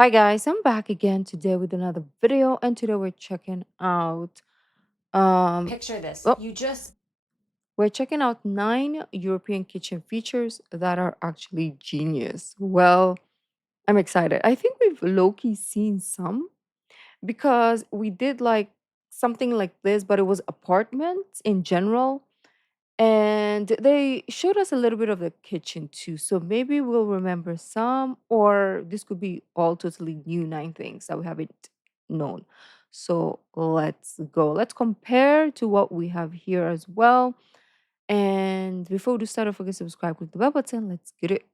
Hi guys, I'm back again today with another video, and today we're checking out um Picture this. well, You just we're checking out 9 European kitchen features that are actually genius. Well, I'm excited. I think we've low-key seen some because we did like something like this, but it was apartments in general. And they showed us a little bit of the kitchen too. So maybe we'll remember some, or this could be all totally new 9 things that we haven't known. So let's go. Let's compare to what we have here as well. And before we do start, don't forget to subscribe, click the bell button. Let's get it.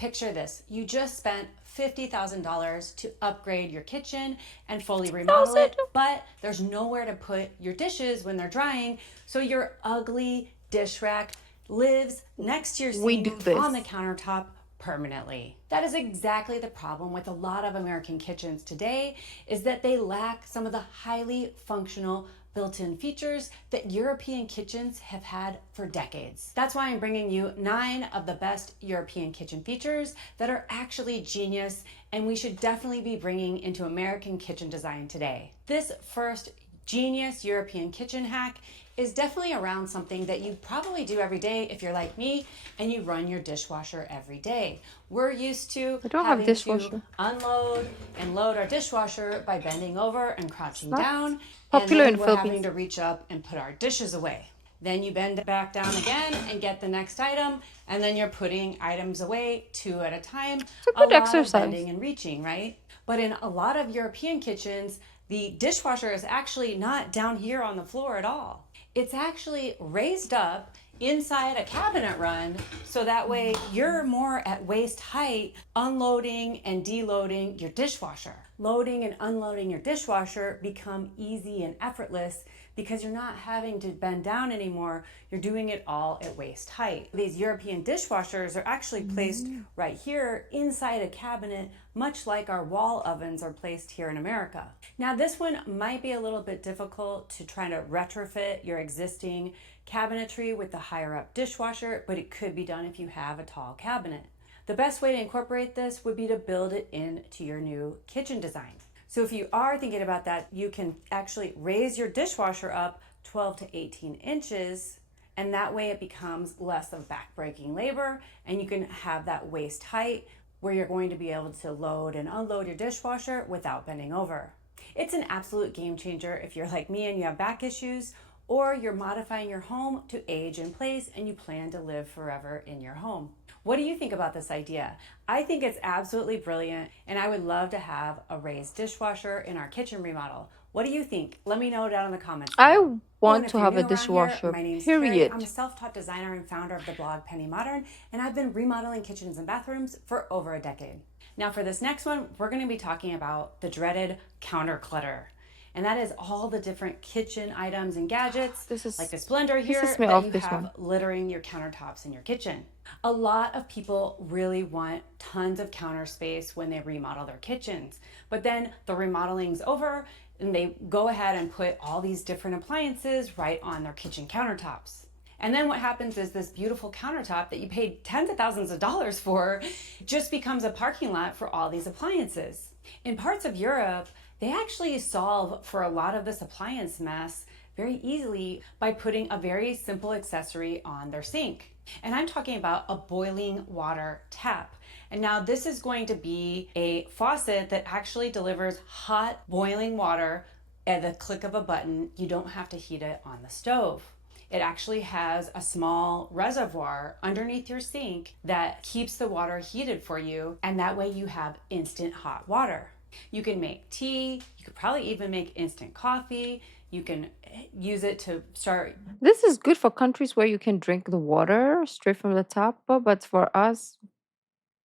picture this. You just spent $50,000 to upgrade your kitchen and fully remodel Thousand. it, but there's nowhere to put your dishes when they're drying. So your ugly dish rack lives next to your We do sink on the this. countertop permanently. That is exactly the problem with a lot of American kitchens today, is that they lack some of the highly functional built-in features that European kitchens have had for decades. That's why I'm bringing you 9 of the best European kitchen features that are actually genius and we should definitely be bringing into American kitchen design today. This first genius European kitchen hack is definitely around something that you probably do every day if you're like me and you run your dishwasher every day. We're used to I don't have having to dishwasher. unload and load our dishwasher by bending over and It's crouching not down, and popular in then the we're having Philippines. to reach up and put our dishes away. Then you bend back down again and get the next item, and then you're putting items away 2 at a time. It's a A good lot of exercise. bending and reaching, right? But in a lot of European kitchens, the dishwasher is actually not down here on the floor at all. It's actually raised up inside a cabinet run, so that way you're more at waist height unloading and deloading your dishwasher. Loading and unloading your dishwasher become easy and effortless because you're not having to bend down anymore. You're doing it all at waist height. These European dishwashers are actually placed right here inside a cabinet, much like our wall ovens are placed here in America. Now, this one might be a little bit difficult to try to retrofit your existing cabinetry with the higher up dishwasher, but it could be done if you have a tall cabinet. The best way to incorporate this would be to build it into your new kitchen design. So if you are thinking about that, you can actually raise your dishwasher up 12 to 18 inches, and that way it becomes less of back-breaking labor, and you can have that waist height where you're going to be able to load and unload your dishwasher without bending over. It's an absolute game changer if you're like me and you have back issues, or you're modifying your home to age in place and you plan to live forever in your home. What do you think about this idea? I think it's absolutely brilliant, and I would love to have a raised dishwasher in our kitchen remodel. What do you think? Let me know down in the comments I below. Oh, and want if to you're have a new around here, dishwasher, my name's Carrie. I'm period. a self-taught designer and founder of the blog Penny Modern, and I've been remodeling kitchens and bathrooms for over a decade. Now for this next one, we're going to be talking about the dreaded counter clutter. And that is all the different kitchen items and gadgets, This like is this blender pisses here, me that off, you this have one. littering your countertops in your kitchen. A lot of people really want tons of counter space when they remodel their kitchens, but then the remodeling's over and they go ahead and put all these different appliances right on their kitchen countertops. And then what happens is this beautiful countertop that you paid tens of thousands of dollars for just becomes a parking lot for all these appliances. In parts of Europe, they actually solve for a lot of this appliance mess very easily by putting a very simple accessory on their sink. And I'm talking about a boiling water tap. And now this is going to be a faucet that actually delivers hot boiling water at the click of a button. You don't have to heat it on the stove. It actually has a small reservoir underneath your sink that keeps the water heated for you, and that way you have instant hot water. You can make tea, you could probably even make instant coffee. You can use it to start This is good for countries where you can drink the water straight from the tap, but for us,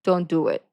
don't do it.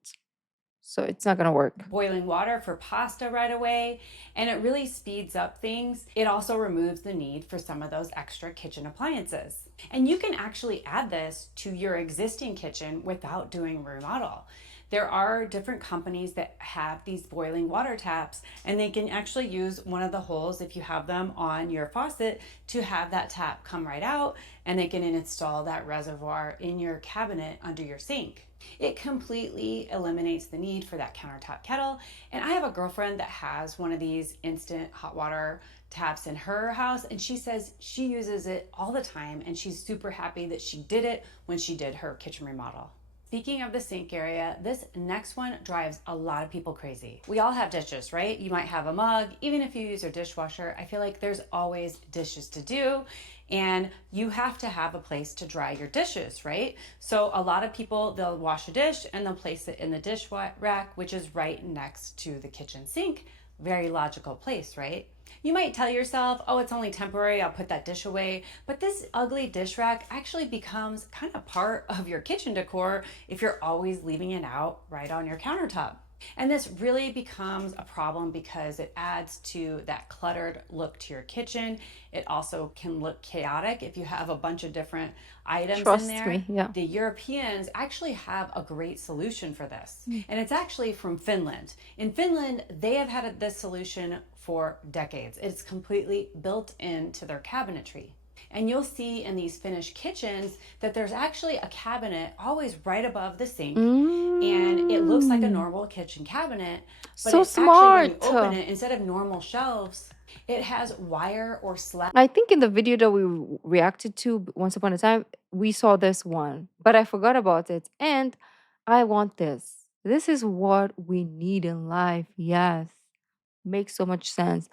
So it's not gonna work. boiling water for pasta right away, and it really speeds up things. It also removes the need for some of those extra kitchen appliances. And you can actually add this to your existing kitchen without doing a remodel. There are different companies that have these boiling water taps, and they can actually use one of the holes if you have them on your faucet to have that tap come right out, and they can install that reservoir in your cabinet under your sink. It completely eliminates the need for that countertop kettle. And I have a girlfriend that has one of these instant hot water taps in her house, and she says she uses it all the time, and she's super happy that she did it when she did her kitchen remodel. Speaking of the sink area, this next one drives a lot of people crazy. We all have dishes, right? You might have a mug. Even if you use your dishwasher, I feel like there's always dishes to do, and you have to have a place to dry your dishes, right? So a lot of people, they'll wash a dish and they'll place it in the dish rack, which is right next to the kitchen sink. Very logical place, right? You might tell yourself, oh, it's only temporary, I'll put that dish away. But this ugly dish rack actually becomes kind of part of your kitchen decor if you're always leaving it out right on your countertop. And this really becomes a problem because it adds to that cluttered look to your kitchen. It also can look chaotic if you have a bunch of different items in Trust there. me, yeah. The Europeans actually have a great solution for this, and it's actually from Finland. In Finland, they have had this solution for decades. It's completely built into their cabinetry. And you'll see in these Finnish kitchens that there's actually a cabinet always right above the sink. And it looks like a normal kitchen cabinet, but So it actually, when you smart. open it, instead of normal shelves, it has wire or slab. I think in the video that we reacted to once upon a time, we saw this one, but I forgot about it. And I want this. This is what we need in life. Yes. Makes so much sense.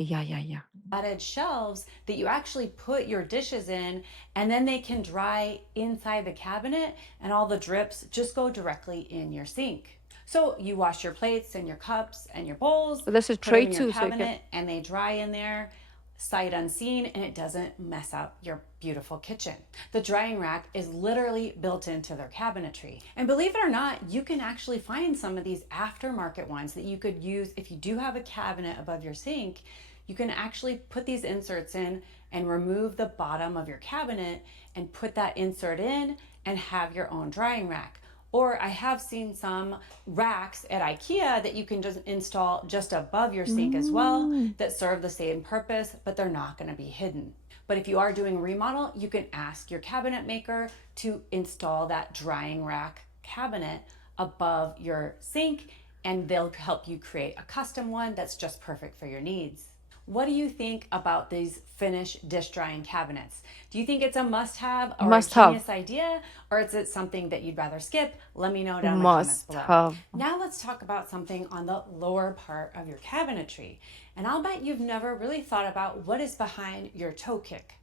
Yeah, yeah, yeah. Added shelves that you actually put your dishes in, and then they can dry inside the cabinet, and all the drips just go directly in your sink. So you wash your plates and your cups and your bowls, But there's a put them tray in your too, so you can. cabinet, and they dry in there sight unseen, and it doesn't mess up your beautiful kitchen. The drying rack is literally built into their cabinetry. And believe it or not, you can actually find some of these aftermarket ones that you could use if you do have a cabinet above your sink. You can actually put these inserts in and remove the bottom of your cabinet and put that insert in and have your own drying rack. Or I have seen some racks at IKEA that you can just install just above your sink as well that serve the same purpose, but they're not going to be hidden. But if you are doing a remodel, you can ask your cabinet maker to install that drying rack cabinet above your sink, and they'll help you create a custom one that's just perfect for your needs. What do you think about these Finnish dish drying cabinets? Do you think it's a must-have or a Must have. genius idea, or is it something that you'd rather skip? Let me know down in the comments Must below. have. Now let's talk about something on the lower part of your cabinetry. And I'll bet you've never really thought about what is behind your toe kick.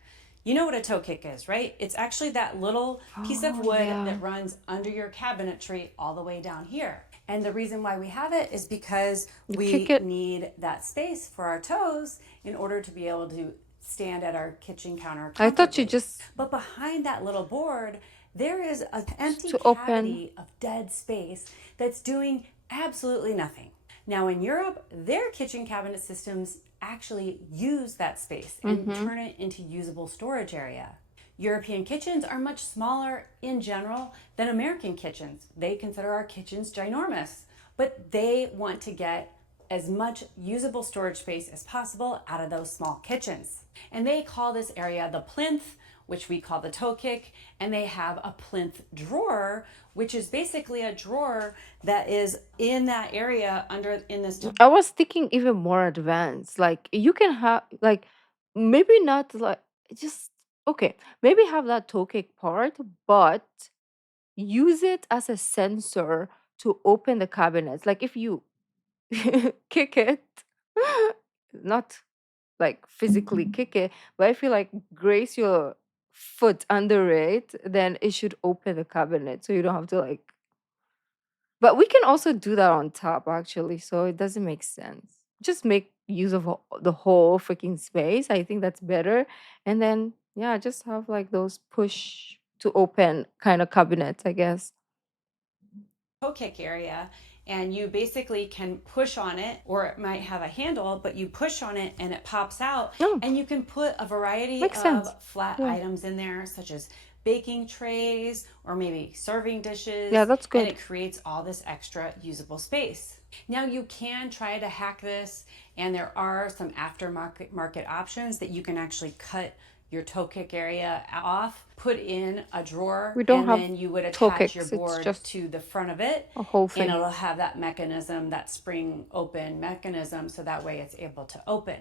You know what a toe kick is, right? It's actually that little piece of wood that runs under your cabinetry all the way down here. And the reason why we have it is because we need that space for our toes in order to be able to stand at our kitchen counter comfortably. I thought you just. But behind that little board, there is an empty to cavity of dead space that's doing absolutely nothing. Now in Europe, their kitchen cabinet systems actually use that space and turn it into usable storage area. European kitchens are much smaller in general than American kitchens. They consider our kitchens ginormous, but they want to get as much usable storage space as possible out of those small kitchens. And they call this area the plinth, which we call the toe kick, and they have a plinth drawer, which is basically a drawer that is in that area under in this. I was thinking even more advanced. Like you can have like maybe not like just okay, maybe have that toe kick part, but use it as a sensor to open the cabinets. Like if you kick it, not like physically kick it, but if you like grace your foot under it, then it should open the cabinet. So you don't have to like. But we can also do that on top actually, so it doesn't make sense. Just make use of the whole freaking space. I think that's better. And then yeah, just have like those push to open kind of cabinets, I guess. Toe kick area, and you basically can push on it, or it might have a handle, but you push on it and it pops out. Oh, And you can put a variety makes sense. of flat Yeah. items in there, such as baking trays or maybe serving Yeah, dishes, that's and good. it creates all this extra usable space. Now you can try to hack this, and there are some aftermarket market options that you can actually cut your toe kick area off, put in a drawer, We don't and have then you would toe attach your kicks. It's board just to the front of it, a whole and thing. it'll have that mechanism, that spring open mechanism, so that way it's able to open.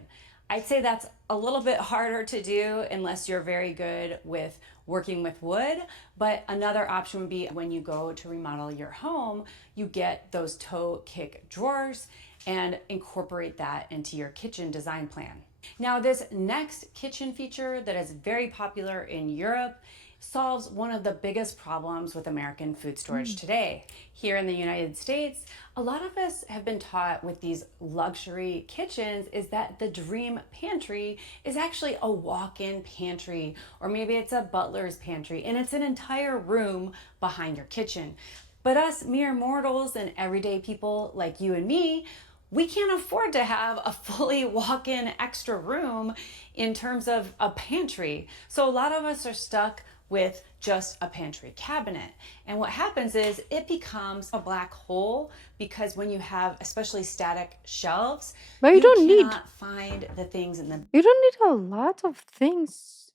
I'd say that's a little bit harder to do unless you're very good with working with wood. But another option would be when you go to remodel your home, you get those toe kick drawers and incorporate that into your kitchen design plan. Now, this next kitchen feature that is very popular in Europe solves one of the biggest problems with American food storage Mm. today. Here in the United States, a lot of us have been taught with these luxury kitchens is that the dream pantry is actually a walk-in pantry, or maybe it's a butler's pantry, and it's an entire room behind your kitchen. But us mere mortals and everyday people like you and me, we can't afford to have a fully walk in extra room in terms of a pantry. So a lot of us are stuck with just a pantry cabinet. And what happens is it becomes a black hole because when you have especially static shelves, But you cannot find the things in the you don't need a lot of things.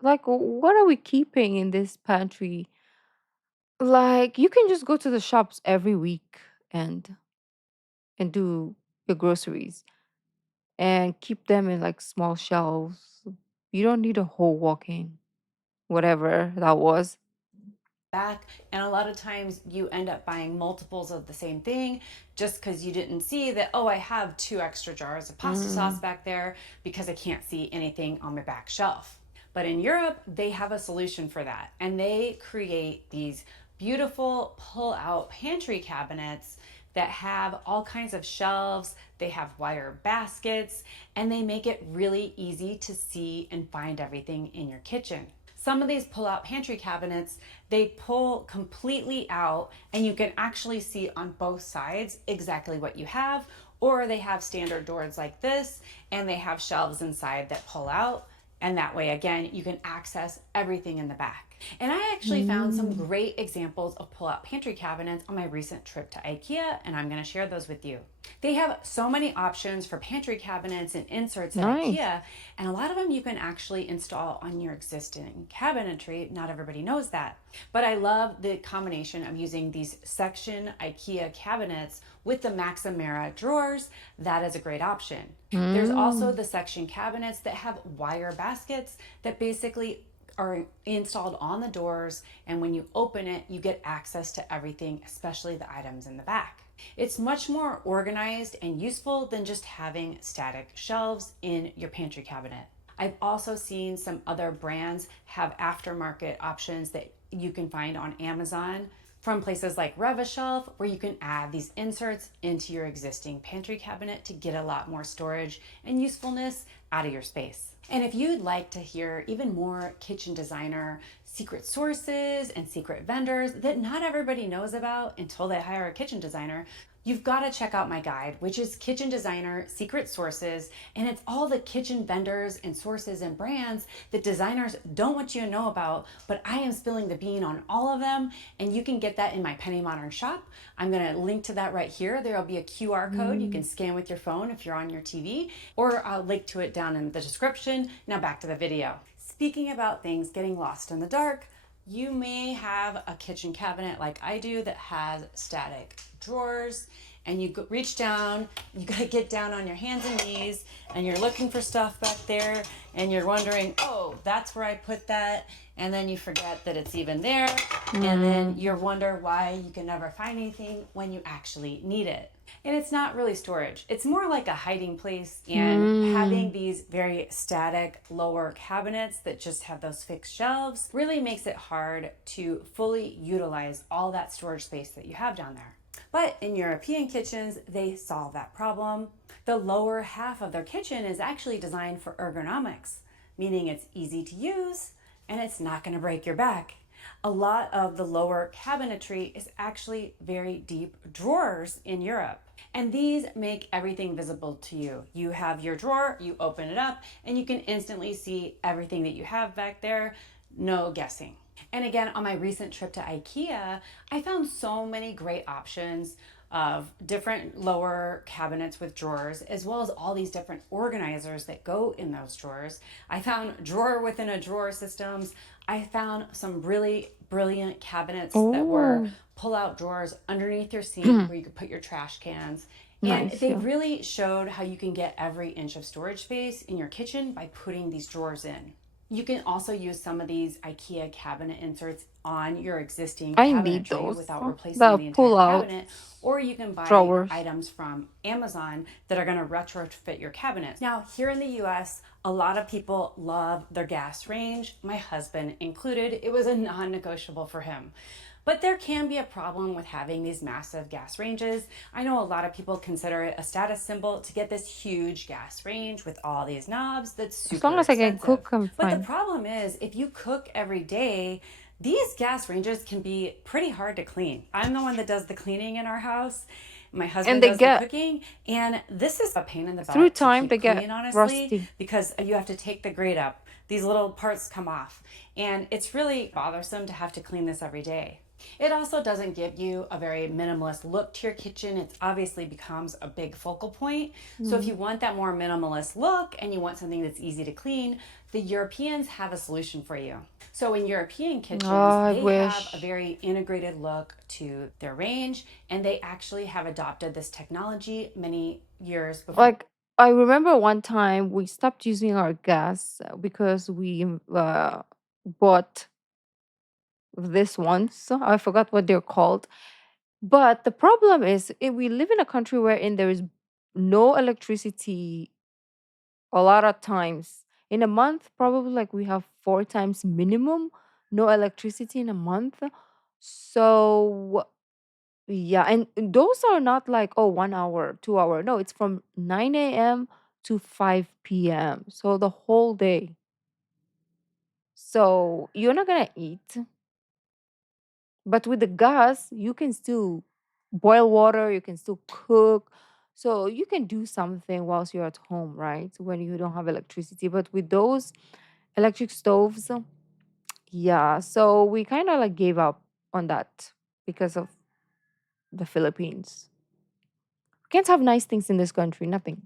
Like, what are we keeping in this pantry? Like, you can just go to the shops every week and do your groceries and keep them in like small shelves. You don't need a whole walk-in, whatever that was. back. And a lot of times you end up buying multiples of the same thing just because you didn't see that, oh, I have two extra jars of pasta sauce Mm. back there because I can't see anything on my back shelf. But in Europe, they have a solution for that. And they create these beautiful pull out pantry cabinets that have all kinds of shelves, they have wire baskets, and they make it really easy to see and find everything in your kitchen. Some of these pull-out pantry cabinets, they pull completely out and you can actually see on both sides exactly what you have, or they have standard doors like this and they have shelves inside that pull out, and that way again you can access everything in the back. And I actually found some Mm. great examples of pull-out pantry cabinets on my recent trip to IKEA, and I'm going to share those with you. They have so many options for pantry cabinets and inserts at Nice. IKEA, and a lot of them you can actually install on your existing cabinetry. Not everybody knows that. But I love the combination of using these section IKEA cabinets with the Maximera drawers. That is a great option. There's also Mm. the section cabinets that have wire baskets that basically are installed on the doors, and when you open it, you get access to everything, especially the items in the back. It's much more organized and useful than just having static shelves in your pantry cabinet. I've also seen some other brands have aftermarket options that you can find on Amazon from places like Revishelf, where you can add these inserts into your existing pantry cabinet to get a lot more storage and usefulness out of your space. And if you'd like to hear even more kitchen designer secret sources and secret vendors that not everybody knows about until they hire a kitchen designer, you've got to check out my guide, which is Kitchen Designer Secret Sources. And it's all the kitchen vendors and sources and brands that designers don't want you to know about, but I am spilling the bean on all of them. And you can get that in my Penny Modern shop. I'm going to link to that right here. There'll be a QR code you can Mm. scan with your phone if you're on your TV, or I'll link to it down in the description. Now back to the video. Speaking about things getting lost in the dark, you may have a kitchen cabinet like I do that has static drawers, and you reach down, you gotta get down on your hands and knees, and you're looking for stuff back there, and you're wondering, oh, that's where I put that, and then you forget that it's even there, and then Mm. you wonder why you can never find anything when you actually need it. And it's not really storage, it's more like a hiding place. And having Mm. these very static lower cabinets that just have those fixed shelves really makes it hard to fully utilize all that storage space that you have down there. But in European kitchens, they solve that problem. The lower half of their kitchen is actually designed for ergonomics, meaning it's easy to use and it's not going to break your back. A lot of the lower cabinetry is actually very deep drawers in Europe. And these make everything visible to you. You have your drawer, you open it up, and you can instantly see everything that you have back there. no guessing. And again, on my recent trip to IKEA, I found so many great options of different lower cabinets with drawers, as well as all these different organizers that go in those drawers. I found drawer within a drawer systems. I found some really brilliant cabinets that were Oh, pull out drawers underneath your sink where you could put your trash cans. And nice. they Yeah. really showed how you can get every inch of storage space in your kitchen by putting these drawers in. You can also use some of these IKEA cabinet inserts on your existing I need cabinetry those. without replacing The the entire pull out cabinet, or you can buy drawers. items from Amazon that are going to retrofit your cabinets. Now, here in the US, a lot of people love their gas range, my husband included. It was a non negotiable for him. But there can be a problem with having these massive gas ranges. I know a lot of people consider it a status symbol to get this huge gas range with all these knobs that's As long super as I can expensive. cook, I'm But the fine. problem is, if you cook every day, these gas ranges can be pretty hard to clean. I'm the one that does the cleaning in our house. My And husband they does the get cooking, and this is a pain in the through butt to time keep they get clean, honestly, rusty. because you have to take the grate up. These little parts come off, and it's really bothersome to have to clean this every day. It also doesn't give you a very minimalist look to your kitchen. It obviously becomes a big focal point. So if Mm. you want that more minimalist look and you want something that's easy to clean, the Europeans have a solution for you. So in European Oh, kitchens, I they have a wish. very integrated look to their range, and they actually have adopted this technology many years before. Like I remember one time we stopped using our gas because we bought this once. I forgot what they're called. But the problem is, we live in a country wherein there is no electricity a lot of times. In a month, probably like we have 4 times minimum no electricity in a month. So yeah, and those are not like, oh, 1 hour, 2 hour. No, it's from 9 a.m. to 5 p.m. So the whole day. So you're not gonna eat. But with the gas, you can still boil water, you can still cook. So you can do something whilst you're at home, right? When you don't have electricity. But with those electric stoves, yeah. So we kind of like gave up on that because of the Philippines. We can't have nice things in this country, nothing.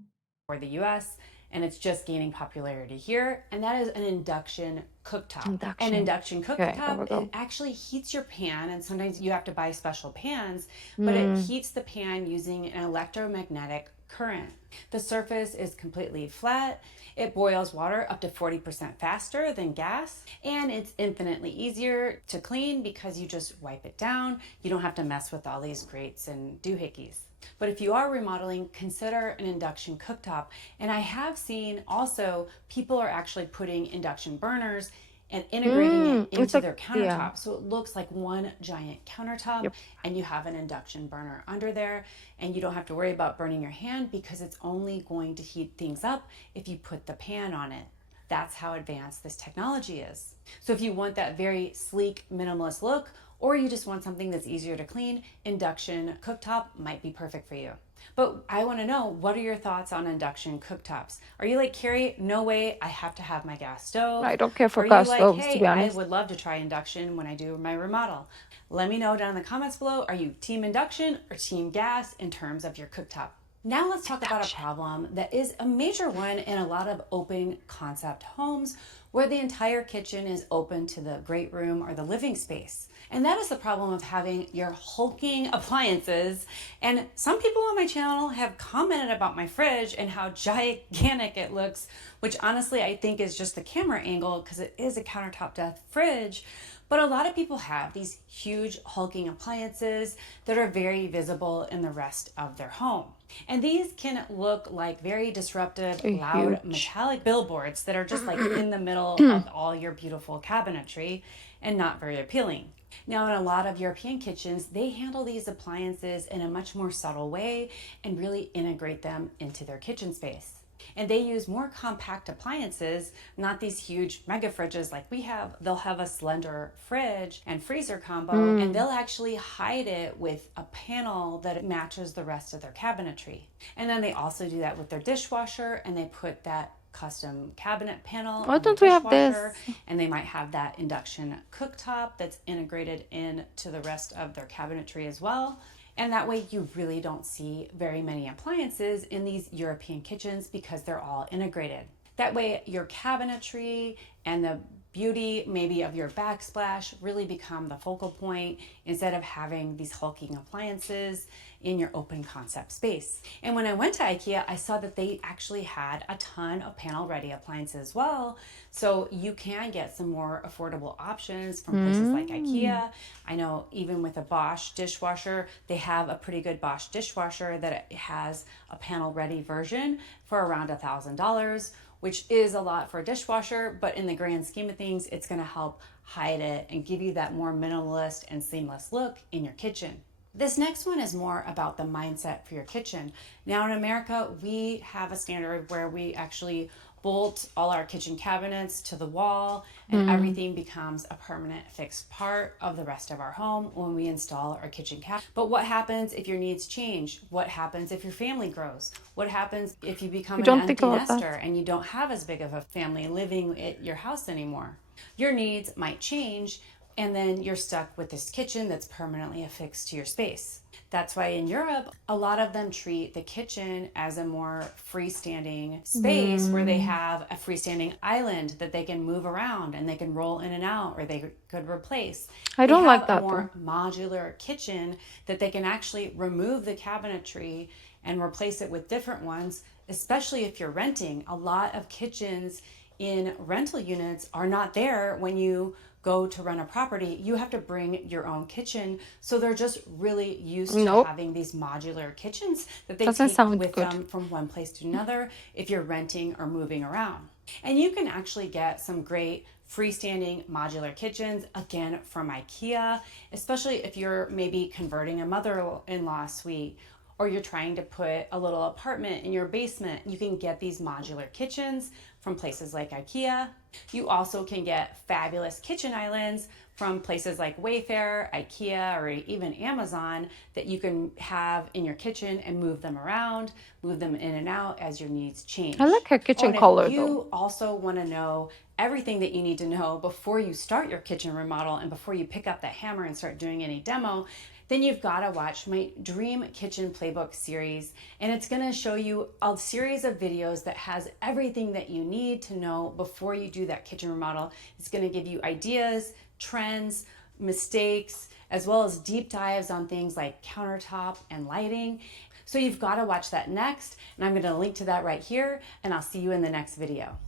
For the US, and it's just gaining popularity here, and that is an induction cooktop. An Induction. induction Okay, there cooktop, we it go. actually heats your pan, and sometimes you have to buy special pans, but it Mm, heats the pan using an electromagnetic current. The surface is completely flat. It boils water up to 40% faster than gas, and it's infinitely easier to clean because you just wipe it down. You don't have to mess with all these grates and doohickeys. But if you are remodeling, consider an induction cooktop. And I have seen also people are actually putting induction burners and integrating it it's into like, their yeah. countertop. So it looks like one giant countertop, Yep. and you have an induction burner under there, and you don't have to worry about burning your hand because it's only going to heat things up if you put the pan on it. That's how advanced this technology is. So if you want that very sleek, minimalist look, or you just want something that's easier to clean, induction cooktop might be perfect for you. But I want to know, what are your thoughts on induction cooktops? Are you like, Carrie, no way, I have to have my gas stove? I don't care for Are you gas like, stoves, to hey, be I honest. would love to try induction when I do my remodel? Let me know down in the comments below. Are you team induction or team gas in terms of your cooktop? Now let's talk about a problem that is a major one in a lot of open concept homes where the entire kitchen is open to the great room or the living space. And that is the problem of having your hulking appliances. And some people on my channel have commented about my fridge and how gigantic it looks, which honestly I think is just the camera angle because it is a countertop depth fridge. But a lot of people have these huge hulking appliances that are very visible in the rest of their home. And these can look like very disruptive, They're loud, huge. metallic billboards that are just like in the middle of all your beautiful cabinetry and not very appealing. Now, in a lot of European kitchens, they handle these appliances in a much more subtle way and really integrate them into their kitchen space. And they use more compact appliances, not these huge mega fridges like we have. They'll have a slender fridge and freezer combo, and Mm. they'll actually hide it with a panel that matches the rest of their cabinetry. And then they also do that with their dishwasher, and they put that custom cabinet panel Why on the don't we have dishwasher, this? and they might have that induction cooktop that's integrated into the rest of their cabinetry as well. And that way, you really don't see very many appliances in these European kitchens because they're all integrated. That way, your cabinetry and the beauty maybe of your backsplash really become the focal point instead of having these hulking appliances in your open concept space. And when I went to IKEA, I saw that they actually had a ton of panel ready appliances as well. So you can get some more affordable options from places like Mm. IKEA. I know even with a Bosch dishwasher, they have a pretty good Bosch dishwasher that has a panel ready version for around $1,000, which is a lot for a dishwasher, but in the grand scheme of things, it's gonna help hide it and give you that more minimalist and seamless look in your kitchen. This next one is more about the mindset for your kitchen. Now, in America, we have a standard where we actually bolt all our kitchen cabinets to the wall, and Mm. everything becomes a permanent fixed part of the rest of our home when we install our kitchen cabinet. But what happens if your needs change? What happens if your family grows? What happens if you We become an don't think empty about nester that. and you don't have as big of a family living at your house anymore? Your needs might change, and then you're stuck with this kitchen that's permanently affixed to your space. That's why in Europe, a lot of them treat the kitchen as a more freestanding space where they Mm. have a freestanding island that they can move around and they can roll in and out or they could replace. I They don't like have a that though. more modular kitchen that they can actually remove the cabinetry and replace it with different ones, especially if you're renting. A lot of kitchens in rental units are not there when you go to rent a property. You have to bring your own kitchen. So they're just really used to Nope. having these modular kitchens that they Doesn't take sound with good. them from one place to another if you're renting or moving around. And you can actually get some great freestanding modular kitchens again from IKEA, especially if you're maybe converting a mother-in-law suite or you're trying to put a little apartment in your basement. You can get these modular kitchens from places like IKEA. You also can get fabulous kitchen islands from places like Wayfair, IKEA, or even Amazon that you can have in your kitchen and move them around, move them in and out as your needs I change. like her Oh, kitchen and if color though. you also want to know everything that you need to know before you start your kitchen remodel and before you pick up the hammer and start doing any demo, then you've got to watch my Dream Kitchen Playbook series. And it's going to show you a series of videos that has everything that you need to know before you do that kitchen remodel. It's going to give you ideas, trends, mistakes, as well as deep dives on things like countertop and lighting. So you've got to watch that next. And I'm going to link to that right here. And I'll see you in the next video.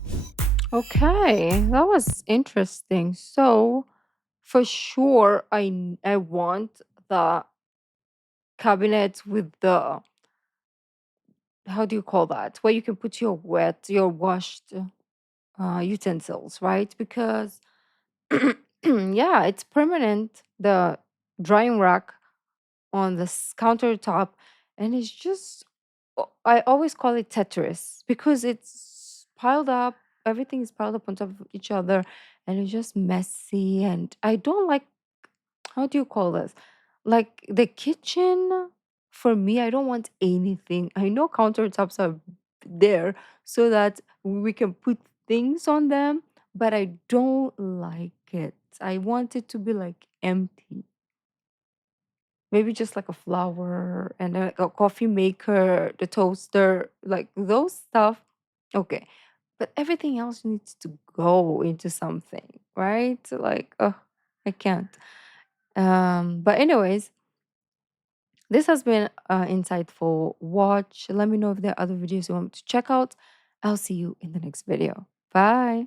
Okay, that was interesting. So, for sure, I want the cabinet with the, how do you call that? Where you can put your your washed utensils, right? Because yeah, it's permanent. The drying rack on the countertop, and it's just I always call it Tetris because it's piled up. Everything is piled up on top of each other, and it's just messy. And I don't like, how do you call this? Like the kitchen, for me, I don't want anything. I know countertops are there so that we can put things on them, but I don't like it. I want it to be like empty. Maybe just like a flower and a coffee maker, the toaster, like those stuff. Okay. But everything else needs to go into something, right? Like, oh, I can't. But anyways, this has been insightful watch. Let me know if there are other videos you want me to check out. I'll see you in the next video. Bye.